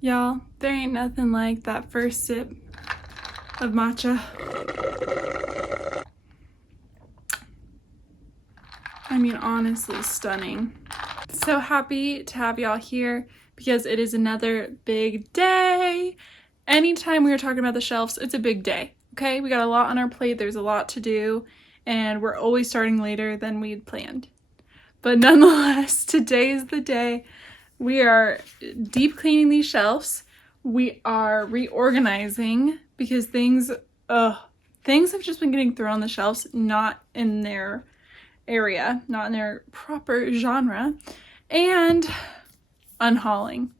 Y'all, there ain't nothing like that first sip of matcha. I mean, honestly, stunning. So happy to have y'all here because it is another big day. Anytime we are talking about the shelves, it's a big day, okay? We got a lot on our plate, there's a lot to do, and we're always starting later than we'd planned. But nonetheless, today is the day. We are deep cleaning these shelves. We are reorganizing because things have just been getting thrown on the shelves, not in their area, not in their proper genre, and unhauling.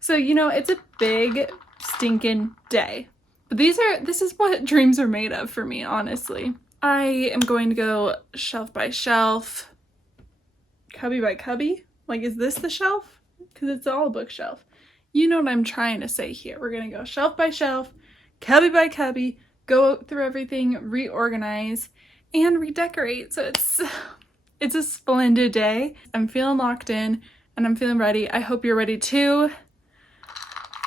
So, you know, it's a big stinking day. But this is what dreams are made of for me, honestly. I am going to go shelf by shelf, cubby by cubby. Like, is this the shelf? Because it's all a bookshelf. You know what I'm trying to say here. We're gonna go shelf by shelf, cubby by cubby, go through everything, reorganize, and redecorate. So it's a splendid day. I'm feeling locked in and I'm feeling ready. I hope you're ready too.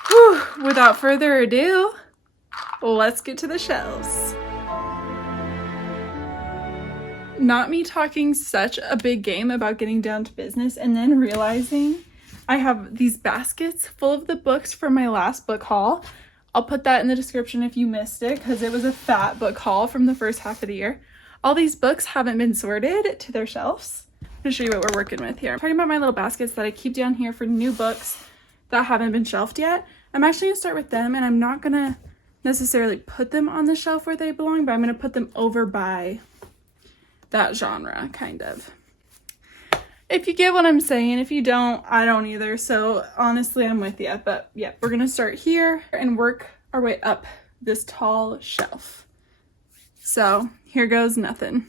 Whew, without further ado, let's get to the shelves. Not me talking such a big game about getting down to business and then realizing I have these baskets full of the books from my last book haul. I'll put that in the description if you missed it because it was a fat book haul from the first half of the year. All these books haven't been sorted to their shelves. I'm gonna show you what we're working with here. I'm talking about my little baskets that I keep down here for new books that haven't been shelved yet. I'm actually gonna start with them and I'm not gonna necessarily put them on the shelf where they belong, but I'm gonna put them over by that genre, kind of. If you get what I'm saying, if you don't, I don't either. So honestly, I'm with you. But yeah, we're gonna start here and work our way up this tall shelf. So here goes nothing.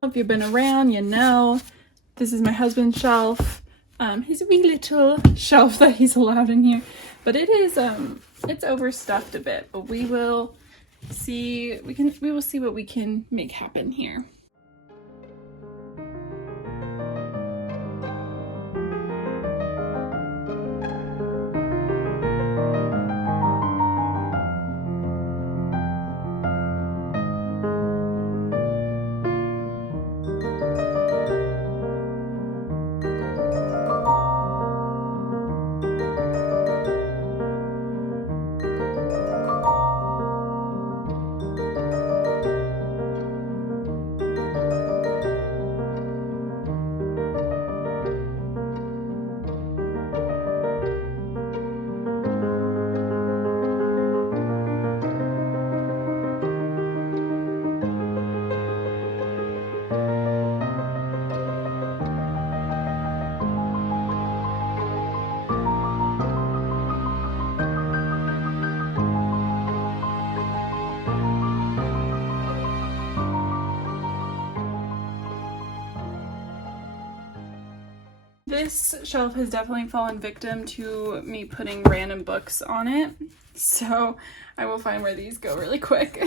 If you've been around, you know this is my husband's shelf. His wee little shelf that he's allowed in here, but it is it's overstuffed a bit. But we will see. We will see what we can make happen here. This shelf has definitely fallen victim to me putting random books on it, so I will find where these go really quick.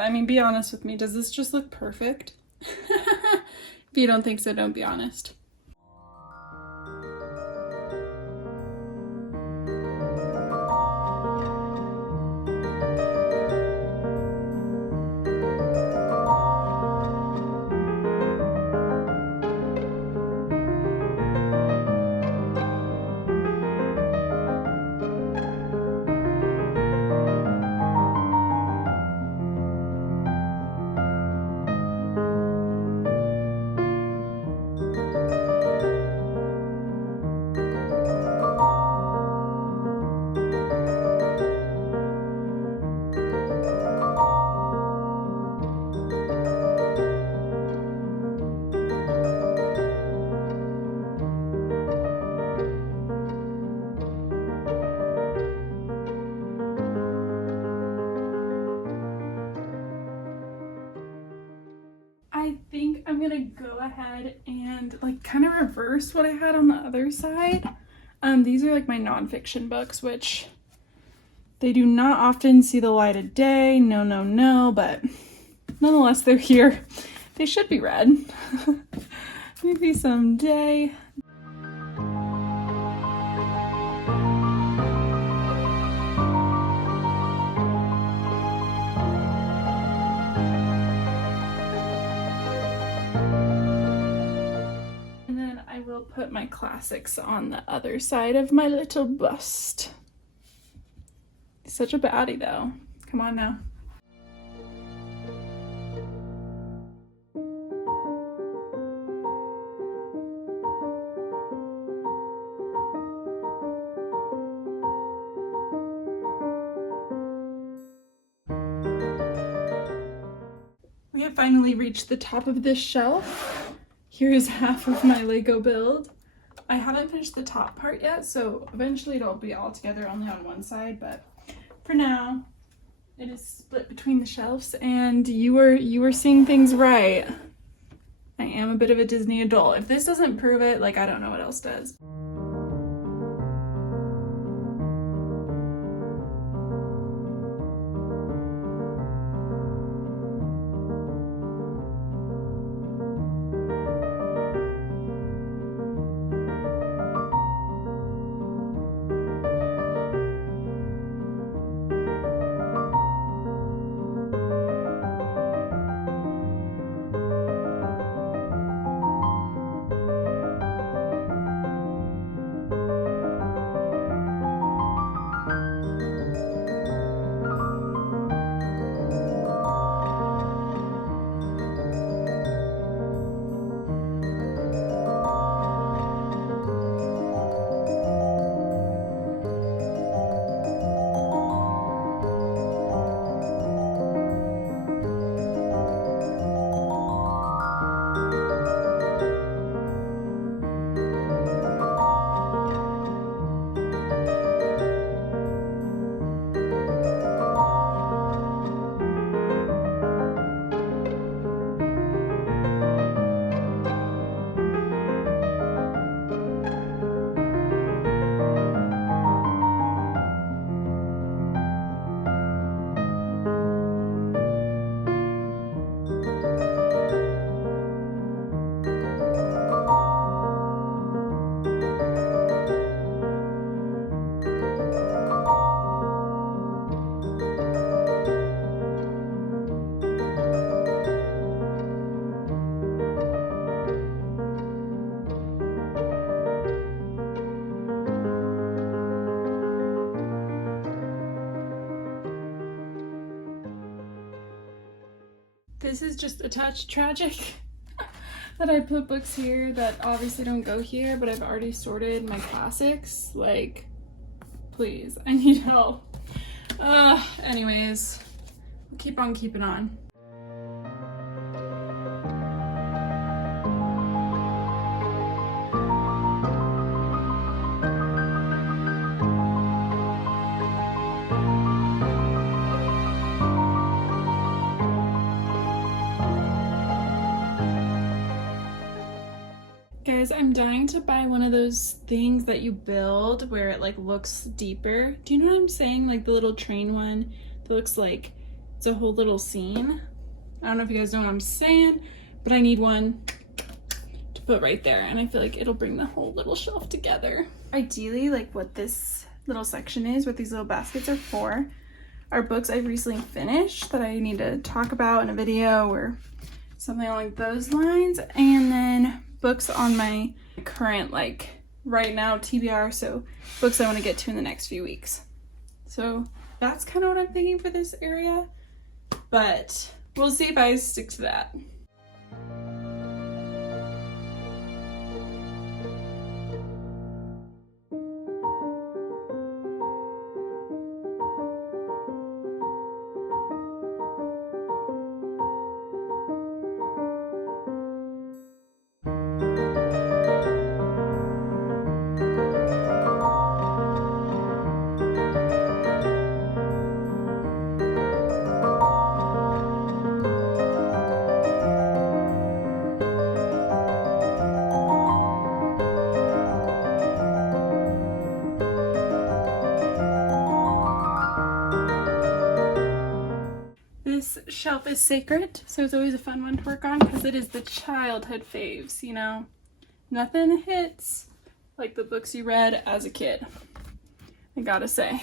God. I mean, be honest with me. Does this just look perfect? If you don't think so, don't be honest. I think I'm gonna go ahead and like kind of reverse what I had on the other side. These are like my nonfiction books, which they do not often see the light of day. No, but nonetheless, they're here. They should be read. Maybe someday. I will put my classics on the other side of my little bust. Such a baddie though. Come on now. We have finally reached the top of this shelf. Here is half of my Lego build. I haven't finished the top part yet, so eventually it'll be all together only on one side, but for now it is split between the shelves, and you were seeing things right. I am a bit of a Disney adult. If this doesn't prove it, like, I don't know what else does. This is just a touch tragic that I put books here that obviously don't go here, but I've already sorted my classics. Like, please, I need help. Anyways, we'll keep on keeping on. Guys, I'm dying to buy one of those things that you build where it like looks deeper. Do you know what I'm saying? Like the little train one that looks like It's a whole little scene. I don't know if you guys know what I'm saying, but I need one to put right there, and I feel like it'll bring the whole little shelf together. Ideally, like what this little section is, what these little baskets are for, are books I've recently finished that I need to talk about in a video or something along those lines, and then books on my current, like right now, TBR, so books I want to get to in the next few weeks. So that's kind of what I'm thinking for this area, but we'll see if I stick to that. This shelf is sacred, so it's always a fun one to work on because it is the childhood faves, you know? Nothing hits like the books you read as a kid, I gotta say.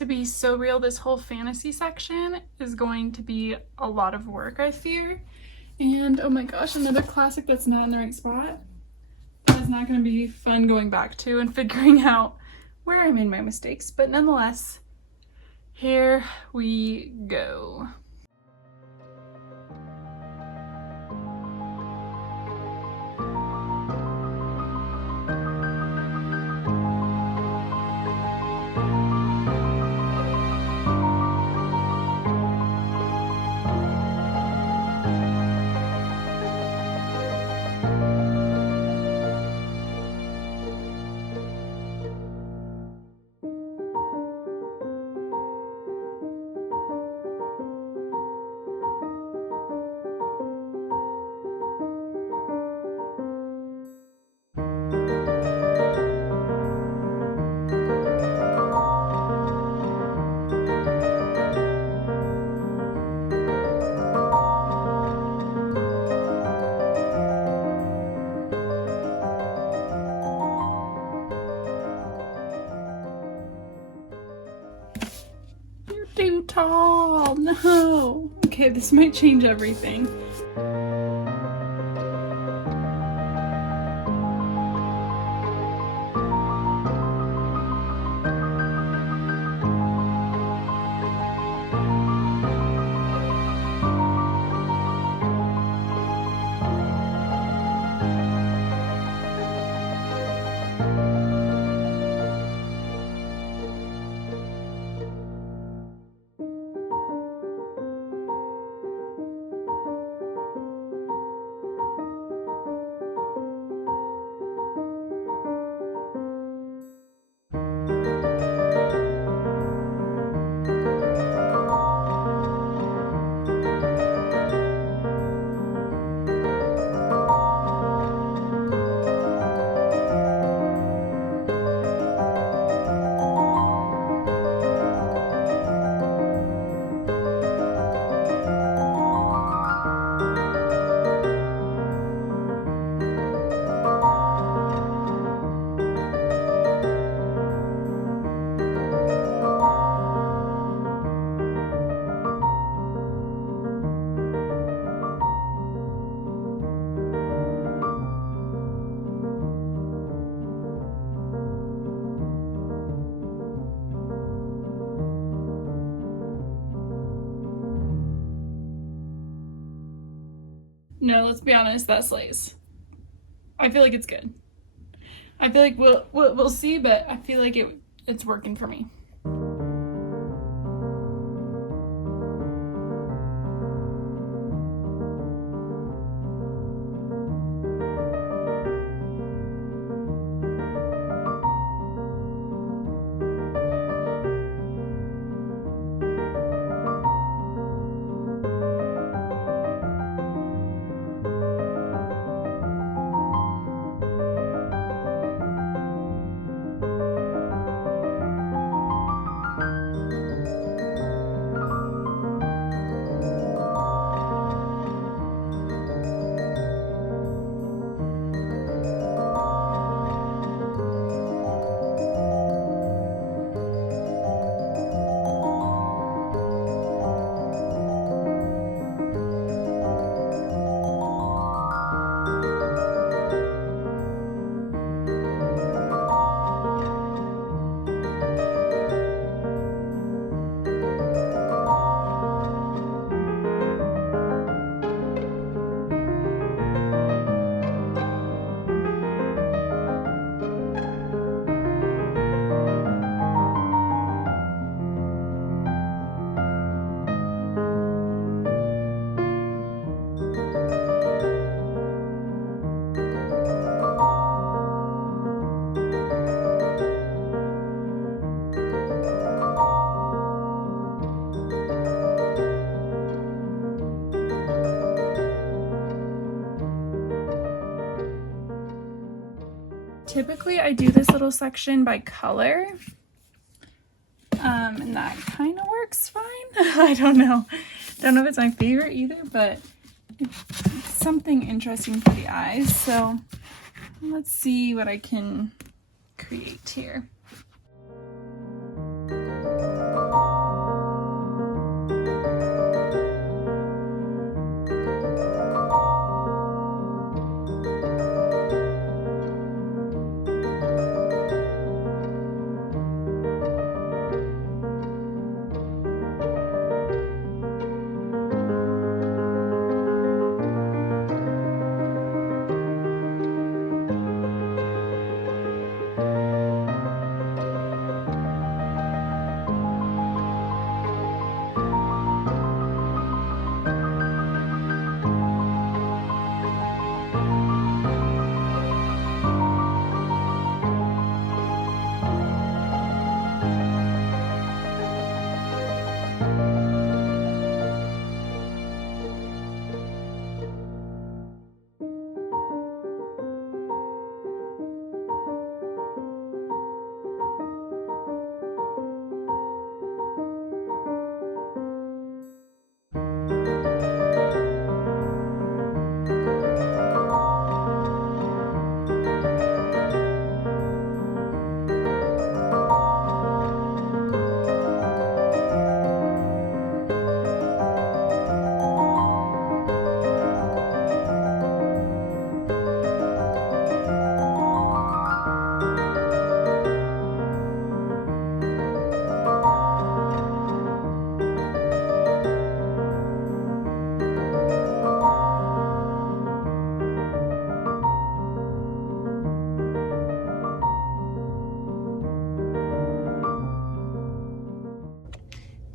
To be so real, this whole fantasy section is going to be a lot of work, I fear. And oh my gosh, another classic that's not in the right spot. That is not going to be fun going back to and figuring out where I made my mistakes. But nonetheless, here we go. Too tall. No. Okay, this might change everything. No, let's be honest, that slays. I feel like it's good. I feel like we'll see, but I feel like it's working for me. Typically I do this little section by color, and that kind of works fine. I don't know if it's my favorite either, but it's something interesting for the eyes. So let's see what I can create here.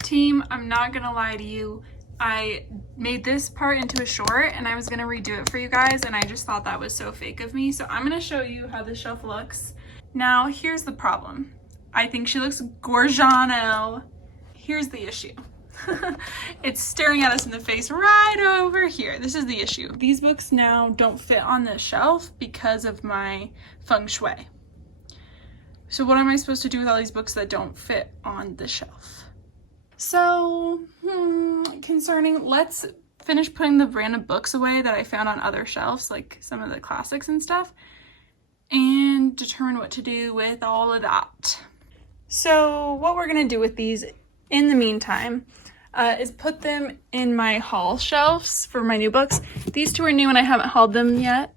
Team, I'm not gonna lie to you. I made this part into a short and I was gonna redo it for you guys, and I just thought that was so fake of me. So I'm gonna show you how this shelf looks. Now, here's the problem. I think she looks gorgiano. Here's the issue. It's staring at us in the face right over here. This is the issue. These books now don't fit on the shelf because of my feng shui. So what am I supposed to do with all these books that don't fit on the shelf? So, concerning, let's finish putting the random books away that I found on other shelves, like some of the classics and stuff, and determine what to do with all of that. So what we're gonna do with these in the meantime is put them in my haul shelves for my new books. These two are new and I haven't hauled them yet,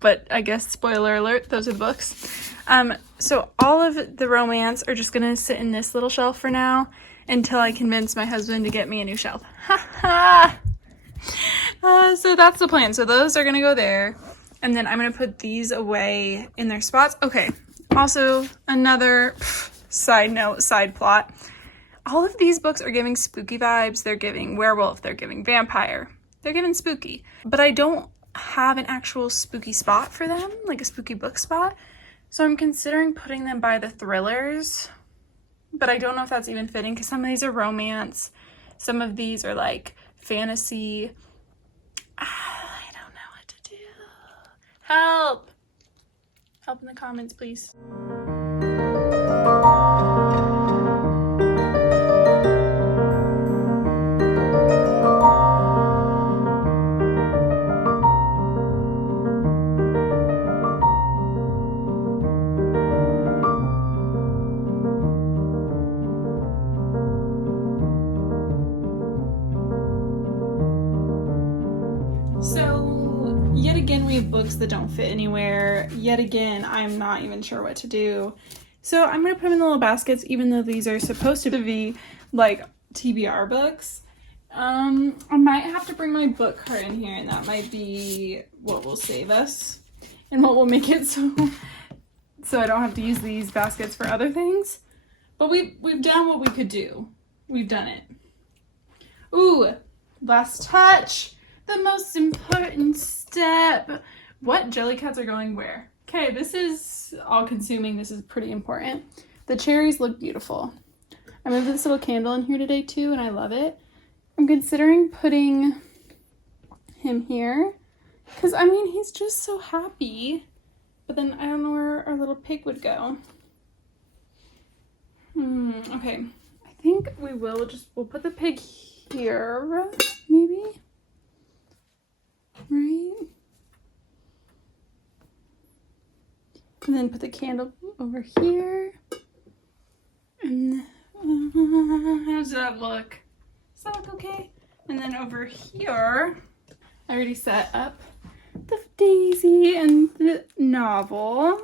but I guess spoiler alert, those are the books. So all of the romance are just gonna sit in this little shelf for now until I convince my husband to get me a new shelf. Ha ha! So that's the plan. So those are gonna go there. And then I'm gonna put these away in their spots. Okay, also another side note, side plot. All of these books are giving spooky vibes. They're giving werewolf, they're giving vampire, they're giving spooky. But I don't have an actual spooky spot for them, like a spooky book spot. So I'm considering putting them by the thrillers, but I don't know if that's even fitting because some of these are romance, some of these are like fantasy. I don't know what to do. Help! Help in the comments, please. So, yet again, we have books that don't fit anywhere. Yet again, I'm not even sure what to do. So I'm going to put them in the little baskets, even though these are supposed to be like TBR books. I might have to bring my book cart in here, and that might be what will save us and what will make it so I don't have to use these baskets for other things. But we've done what we could do. We've done it. Ooh, last touch. The most important step. What Jellycats are going where? Okay, this is all consuming. This is pretty important. The cherries look beautiful. I moved this little candle in here today too, and I love it. I'm considering putting him here because I mean he's just so happy, but then I don't know where our little pig would go. Okay, I think we'll put the pig here, maybe. Right? And then put the candle over here. And how does that look? Does that look okay? And then over here, I already set up the daisy and the novel.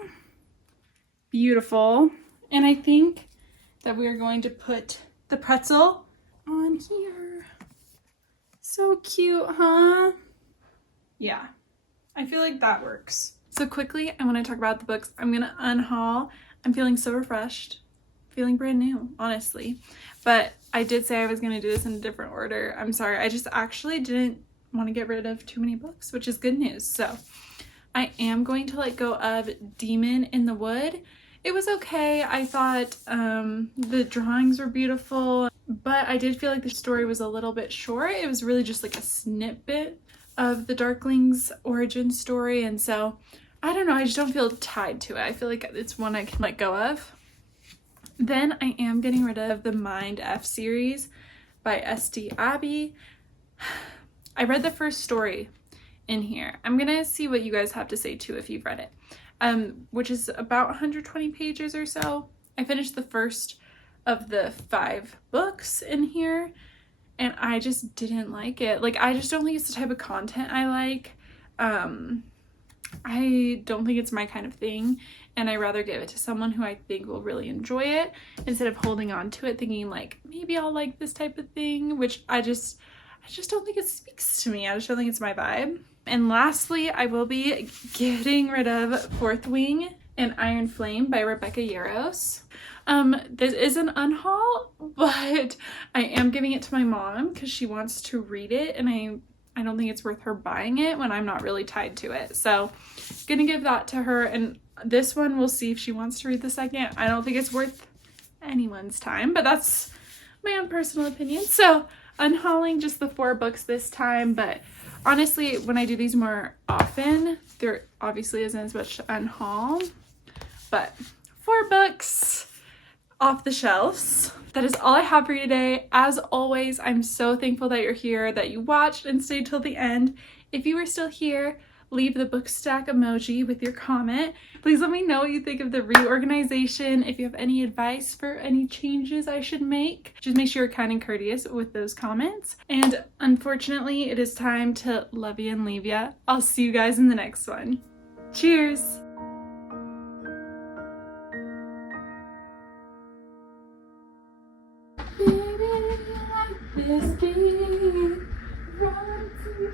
Beautiful. And I think that we are going to put the pretzel on here. So cute, huh? Yeah, I feel like that works. So quickly, I want to talk about the books I'm going to unhaul. I'm feeling so refreshed, feeling brand new, honestly. But I did say I was going to do this in a different order. I'm sorry, I just actually didn't want to get rid of too many books, which is good news. So I am going to let go of Demon in the Wood. It was okay. I thought the drawings were beautiful, but I did feel like the story was a little bit short. It was really just like a snippet of the Darkling's origin story, and so I don't know, I just don't feel tied to it. I feel like it's one I can let go of. Then I am getting rid of the Mind F series by S.D. Abbey. I read the first story in here. I'm gonna see what you guys have to say too if you've read it, which is about 120 pages or so. I finished the first of the 5 books in here, and I just didn't like it. Like, I just don't think it's the type of content I like. I don't think it's my kind of thing, and I rather give it to someone who I think will really enjoy it instead of holding on to it thinking like maybe I'll like this type of thing, which I just don't think it speaks to me. I just don't think it's my vibe. And lastly, I will be getting rid of Fourth Wing and Iron Flame by Rebecca Yarros. This is an unhaul, but I am giving it to my mom because she wants to read it, and I don't think it's worth her buying it when I'm not really tied to it. So gonna give that to her, and this one we'll see if she wants to read the second. I don't think it's worth anyone's time, but that's my own personal opinion. So unhauling just the 4 books this time, but honestly, when I do these more often, there obviously isn't as much to unhaul, but 4 books off the shelves. That is all I have for you today. As always, I'm so thankful that you're here, that you watched and stayed till the end. If you are still here, leave the book stack emoji with your comment. Please let me know what you think of the reorganization. If you have any advice for any changes I should make, just make sure you're kind and courteous with those comments. And unfortunately, it is time to love you and leave ya. I'll see you guys in the next one. Cheers! This beat, run to